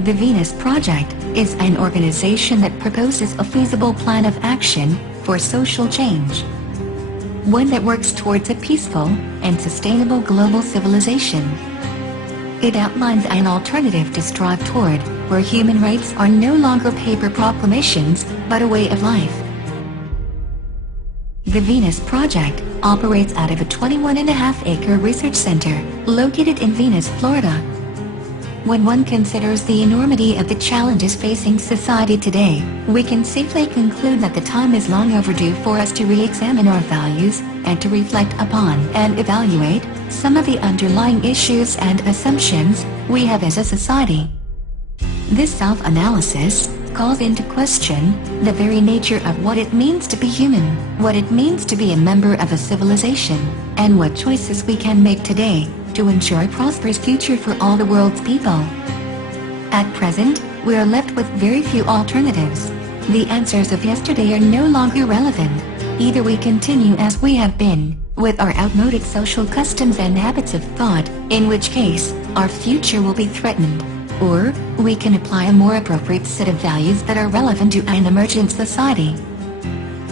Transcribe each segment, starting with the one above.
The Venus Project is an organization that proposes a feasible plan of action for social change. One that works towards a peaceful and sustainable global civilization. It outlines an alternative to strive toward, where human rights are no longer paper proclamations, but a way of life. The Venus Project operates out of a 21.5-acre research center located in Venus, Florida. When one considers the enormity of the challenges facing society today, we can safely conclude that the time is long overdue for us to re-examine our values and to reflect upon and evaluate some of the underlying issues and assumptions we have as a society. This self-analysis calls into question the very nature of what it means to be human, what it means to be a member of a civilization, and what choices we can make today to ensure a prosperous future for all the world's people. At present, we are left with very few alternatives. The answers of yesterday are no longer relevant. Either we continue as we have been, with our outmoded social customs and habits of thought, in which case, our future will be threatened. Or, we can apply a more appropriate set of values that are relevant to an emergent society.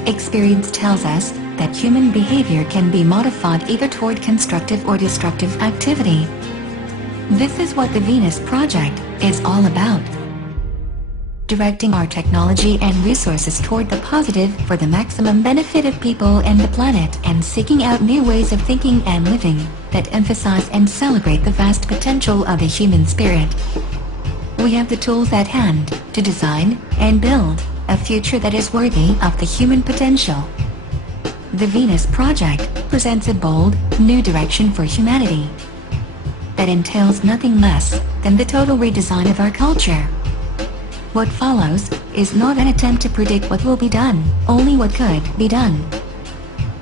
Experience tells us that human behavior can be modified either toward constructive or destructive activity. This is what the Venus Project is all about. Directing our technology and resources toward the positive for the maximum benefit of people and the planet, and seeking out new ways of thinking and living that emphasize and celebrate the vast potential of the human spirit. We have the tools at hand to design and build a future that is worthy of the human potential. The Venus Project presents a bold, new direction for humanity that entails nothing less than the total redesign of our culture. What follows is not an attempt to predict what will be done, only what could be done.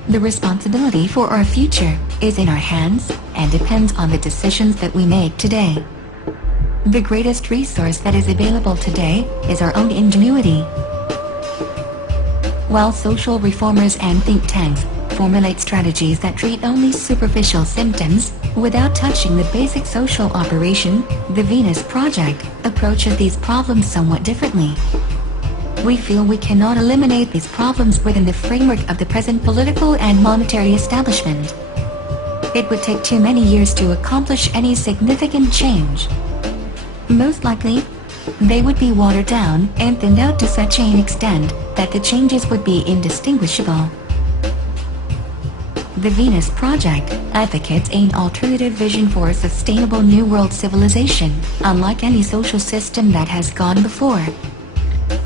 The responsibility for our future is in our hands and depends on the decisions that we make today. The greatest resource that is available today is our own ingenuity. While social reformers and think tanks formulate strategies that treat only superficial symptoms, without touching the basic social operation, the Venus Project approaches these problems somewhat differently. We feel we cannot eliminate these problems within the framework of the present political and monetary establishment. It would take too many years to accomplish any significant change. Most likely, they would be watered down and thinned out to such an extent that the changes would be indistinguishable. The Venus Project advocates an alternative vision for a sustainable New World civilization, unlike any social system that has gone before.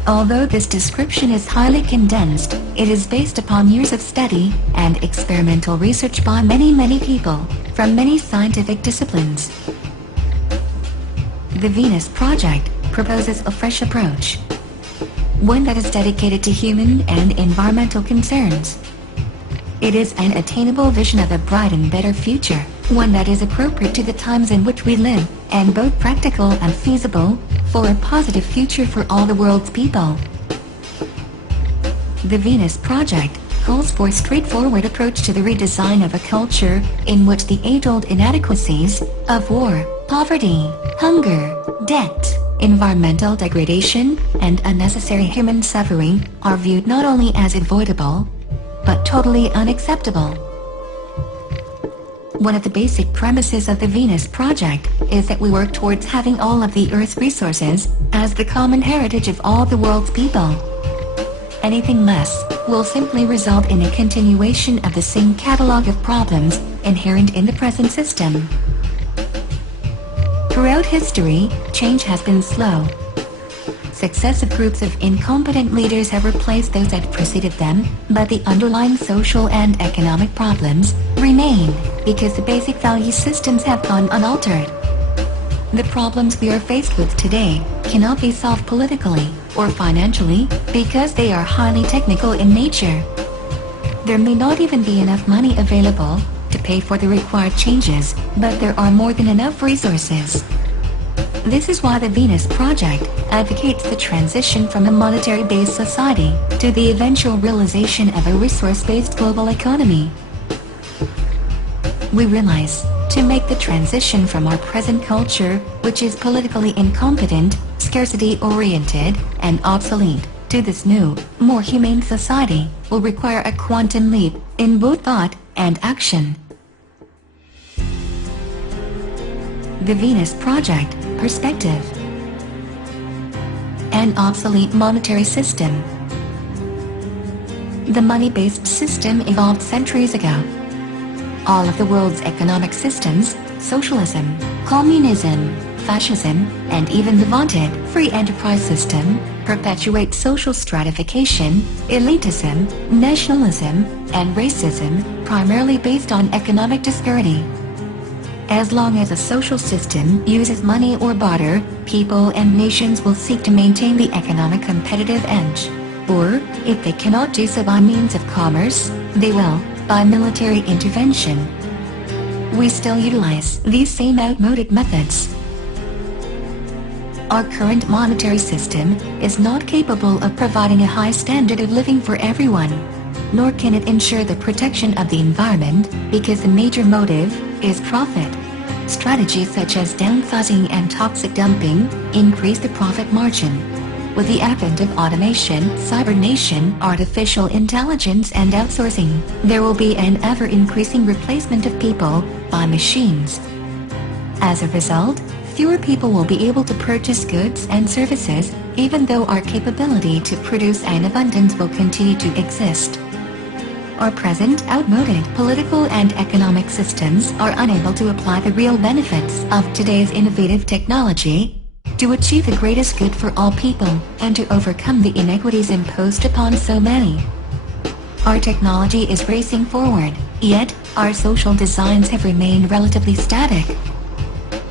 Although this description is highly condensed, it is based upon years of study and experimental research by many people, from many scientific disciplines. The Venus Project proposes a fresh approach, one that is dedicated to human and environmental concerns. It is an attainable vision of a bright and better future, one that is appropriate to the times in which we live, and both practical and feasible, for a positive future for all the world's people. The Venus Project calls for a straightforward approach to the redesign of a culture in which the age-old inadequacies of war, poverty, hunger, debt, environmental degradation, and unnecessary human suffering are viewed not only as avoidable, but totally unacceptable. One of the basic premises of the Venus Project is that we work towards having all of the Earth's resources as the common heritage of all the world's people. Anything less will simply result in a continuation of the same catalog of problems inherent in the present system. Throughout history, change has been slow. Successive groups of incompetent leaders have replaced those that preceded them, but the underlying social and economic problems remain, because the basic value systems have gone unaltered. The problems we are faced with today cannot be solved politically or financially, because they are highly technical in nature. There may not even be enough money available to pay for the required changes, but there are more than enough resources. This is why the Venus Project advocates the transition from a monetary-based society to the eventual realization of a resource-based global economy. We realize to make the transition from our present culture, which is politically incompetent, scarcity-oriented, and obsolete, to this new, more humane society, will require a quantum leap in both thought and action. The Venus Project, Perspective. An obsolete monetary system. The money-based system evolved centuries ago. All of the world's economic systems, socialism, communism, fascism, and even the vaunted free enterprise system, perpetuate social stratification, elitism, nationalism, and racism, primarily based on economic disparity. As long as a social system uses money or barter, people and nations will seek to maintain the economic competitive edge. Or, if they cannot do so by means of commerce, they will, by military intervention. We still utilize these same outmoded methods. Our current monetary system is not capable of providing a high standard of living for everyone, nor can it ensure the protection of the environment, because the major motive is profit. Strategies such as downsizing and toxic dumping increase the profit margin. With the advent of automation, cybernation, artificial intelligence and outsourcing, there will be an ever-increasing replacement of people by machines. As a result, fewer people will be able to purchase goods and services, even though our capability to produce an abundance will continue to exist. Our present outmoded political and economic systems are unable to apply the real benefits of today's innovative technology to achieve the greatest good for all people, and to overcome the inequities imposed upon so many. Our technology is racing forward, yet, our social designs have remained relatively static.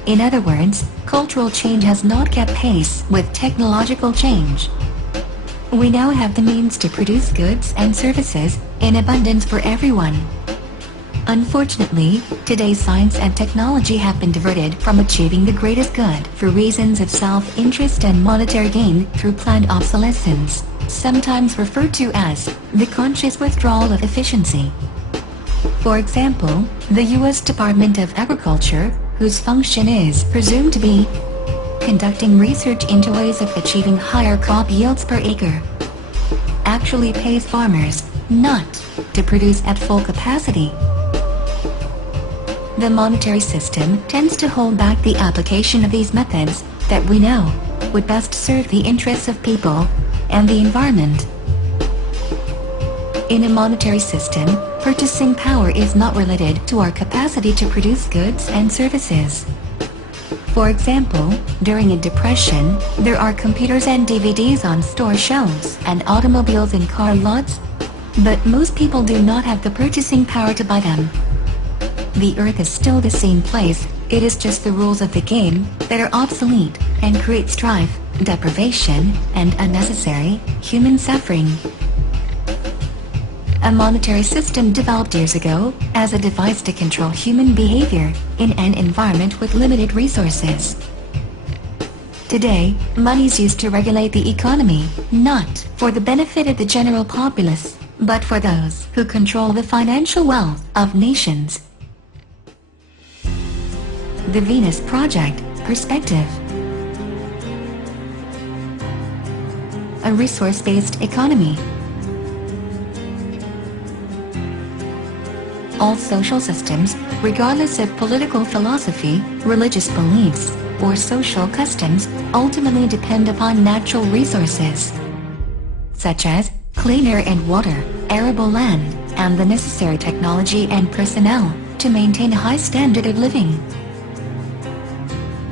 In other words, cultural change has not kept pace with technological change. We now have the means to produce goods and services in abundance for everyone. Unfortunately, today's science and technology have been diverted from achieving the greatest good for reasons of self-interest and monetary gain through planned obsolescence, sometimes referred to as the conscious withdrawal of efficiency. For example, the U.S. Department of Agriculture, whose function is presumed to be conducting research into ways of achieving higher crop yields per acre, actually pays farmers not to produce at full capacity. The monetary system tends to hold back the application of these methods that we know would best serve the interests of people and the environment. In a monetary system, purchasing power is not related to our capacity to produce goods and services. For example, during a depression, there are computers and DVDs on store shelves and automobiles in car lots, but most people do not have the purchasing power to buy them. The earth is still the same place, it is just the rules of the game that are obsolete and create strife, deprivation, and unnecessary human suffering. A monetary system developed years ago as a device to control human behavior in an environment with limited resources. Today, money is used to regulate the economy, not for the benefit of the general populace, but for those who control the financial wealth of nations. The Venus Project, Perspective. A resource-based economy. All social systems, regardless of political philosophy, religious beliefs, or social customs, ultimately depend upon natural resources, such as clean air and water, arable land, and the necessary technology and personnel to maintain a high standard of living.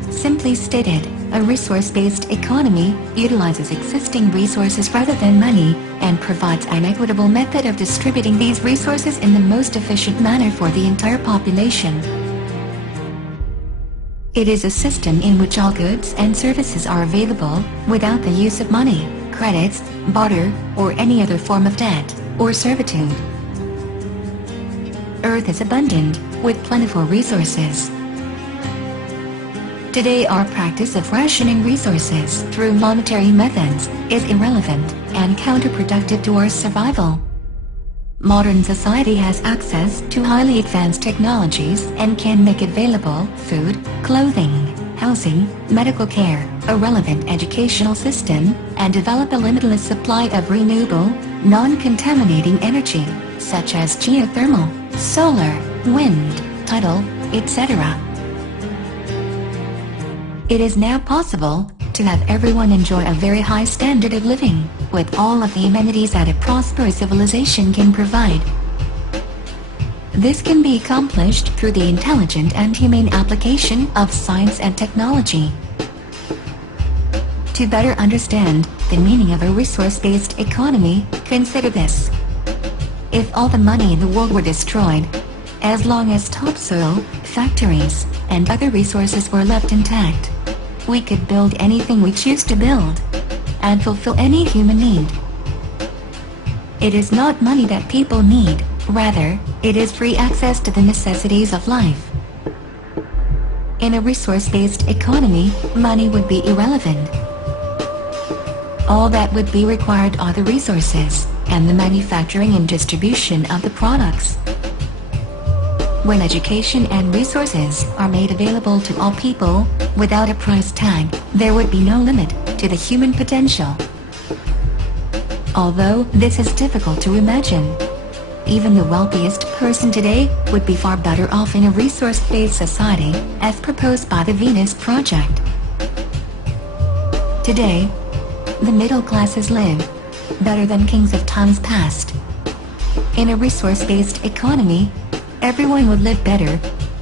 Simply stated, a resource-based economy utilizes existing resources rather than money, and provides an equitable method of distributing these resources in the most efficient manner for the entire population. It is a system in which all goods and services are available, without the use of money, credits, barter, or any other form of debt or servitude. Earth is abundant, with plentiful resources. Today our practice of rationing resources through monetary methods is irrelevant and counterproductive to our survival. Modern society has access to highly advanced technologies and can make available food, clothing, housing, medical care, a relevant educational system, and develop a limitless supply of renewable, non-contaminating energy, such as geothermal, solar, wind, tidal, etc. It is now possible to have everyone enjoy a very high standard of living, with all of the amenities that a prosperous civilization can provide. This can be accomplished through the intelligent and humane application of science and technology. To better understand the meaning of a resource-based economy, consider this. If all the money in the world were destroyed, as long as topsoil, factories, and other resources were left intact, we could build anything we choose to build, and fulfill any human need. It is not money that people need, rather, it is free access to the necessities of life. In a resource-based economy, money would be irrelevant. All that would be required are the resources, and the manufacturing and distribution of the products. When education and resources are made available to all people, without a price tag, there would be no limit to the human potential. Although this is difficult to imagine, even the wealthiest person today would be far better off in a resource-based society, as proposed by the Venus Project. Today, the middle classes live better than kings of times past. In a resource-based economy, everyone would live better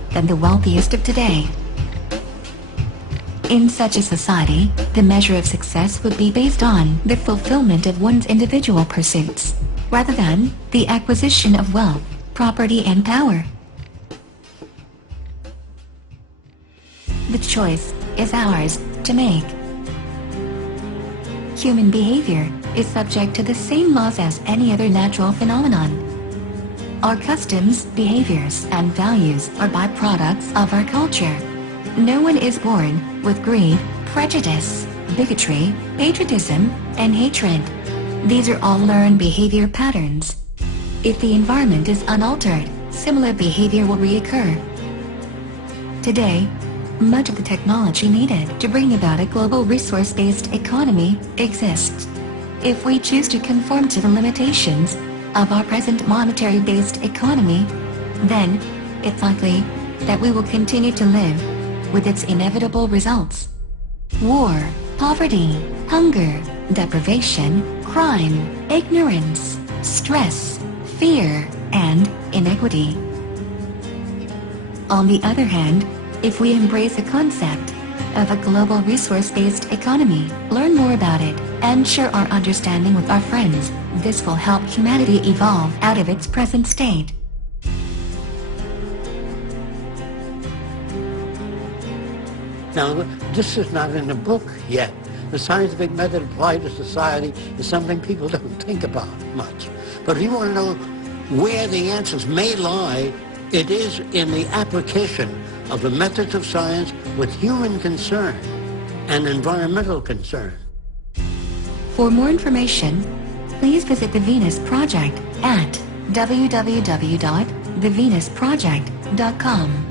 than the wealthiest of today. In such a society, the measure of success would be based on the fulfillment of one's individual pursuits, rather than the acquisition of wealth, property and power. The choice is ours to make. Human behavior is subject to the same laws as any other natural phenomenon. Our customs, behaviors, and values are byproducts of our culture. No one is born with greed, prejudice, bigotry, patriotism, and hatred. These are all learned behavior patterns. If the environment is unaltered, similar behavior will reoccur. Today, much of the technology needed to bring about a global resource-based economy exists. If we choose to conform to the limitations of our present monetary-based economy, then it's likely that we will continue to live with its inevitable results. War, poverty, hunger, deprivation, crime, ignorance, stress, fear, and inequity. On the other hand, if we embrace the concept of a global resource-based economy, learn more about it, and share our understanding with our friends, this will help humanity evolve out of its present state. Now, this is not in the book yet. The scientific method applied to society is something people don't think about much. But if you want to know where the answers may lie, it is in the application of the methods of science with human concern and environmental concern. For more information, please visit the Venus Project at www.thevenusproject.com.